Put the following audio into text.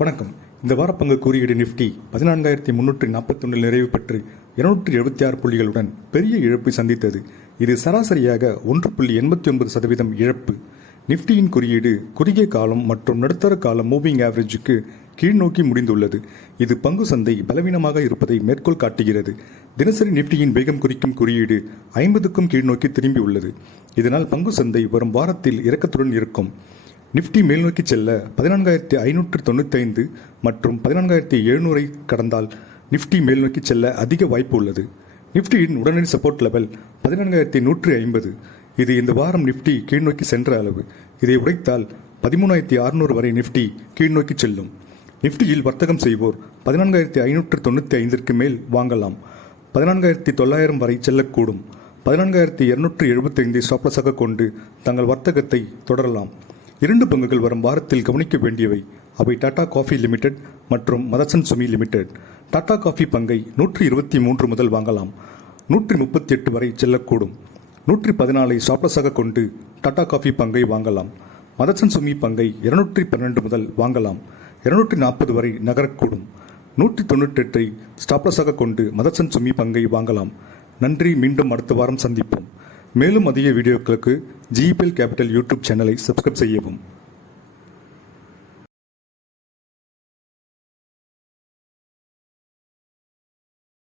வணக்கம். இந்த வார பங்கு குறியீடு நிஃப்டி 14,341 நிறைவு பெற்று 276 புள்ளிகளுடன் பெரிய இழப்பை சந்தித்தது. இது சராசரியாக 1.89% இழப்பு. நிஃப்டியின் குறியீடு குறுகிய காலம் மற்றும் நடுத்தர கால மூவிங் ஆவரேஜுக்கு கீழ்நோக்கி முடிந்துள்ளது. இது பங்கு சந்தை பலவீனமாக இருப்பதை மேற்கோள் காட்டுகிறது. தினசரி நிஃப்டியின் வேகம் குறிக்கும் குறியீடு 50க்கும் கீழ்நோக்கி திரும்பியுள்ளது. இதனால் பங்கு சந்தை வரும் வாரத்தில் இறக்கத்துடன் இருக்கும். நிஃப்டி மேல்நோக்கி செல்ல 14,595 மற்றும் 14,700 கடந்தால் நிஃப்டி மேல்நோக்கி செல்ல அதிக வாய்ப்பு உள்ளது. நிஃப்டியின் உடனடி சப்போர்ட் லெவல் 14,150. இது இந்த வாரம் நிஃப்டி கீழ்நோக்கி சென்ற அளவு. இதை உடைத்தால் 13,600 வரை நிஃப்டி கீழ்நோக்கி செல்லும். நிஃப்டியில் வர்த்தகம் செய்வோர் 14,595ற்கு மேல் வாங்கலாம். 14,900 வரை செல்லக்கூடும். 14,275 ஸ்டாப்லாஸாக கொண்டு தங்கள் வர்த்தகத்தை தொடரலாம். 2 பங்குகள் வரும் வாரத்தில் கவனிக்க வேண்டியவை. அவை டாடா காஃபி லிமிடெட் மற்றும் மதர்சன் சுமி லிமிடெட். டாடா காஃபி பங்கை 123 முதல் வாங்கலாம். 138 வரை செல்லக்கூடும். 114 ஸ்டாப்லாஸாக கொண்டு டாடா காஃபி பங்கை வாங்கலாம். மதர்சன் சுமி பங்கை 212 முதல் வாங்கலாம். 240 வரை நகரக்கூடும். 198 ஸ்டாப்லாஸாக கொண்டு மதர்சன் சுமி பங்கை வாங்கலாம். நன்றி. மீண்டும் அடுத்த வாரம் சந்திப்போம். மேலும் அதிக வீடியோக்களுக்கு GEPL Capital யூடியூப் சேனலை சப்ஸ்கிரைப் செய்யவும்.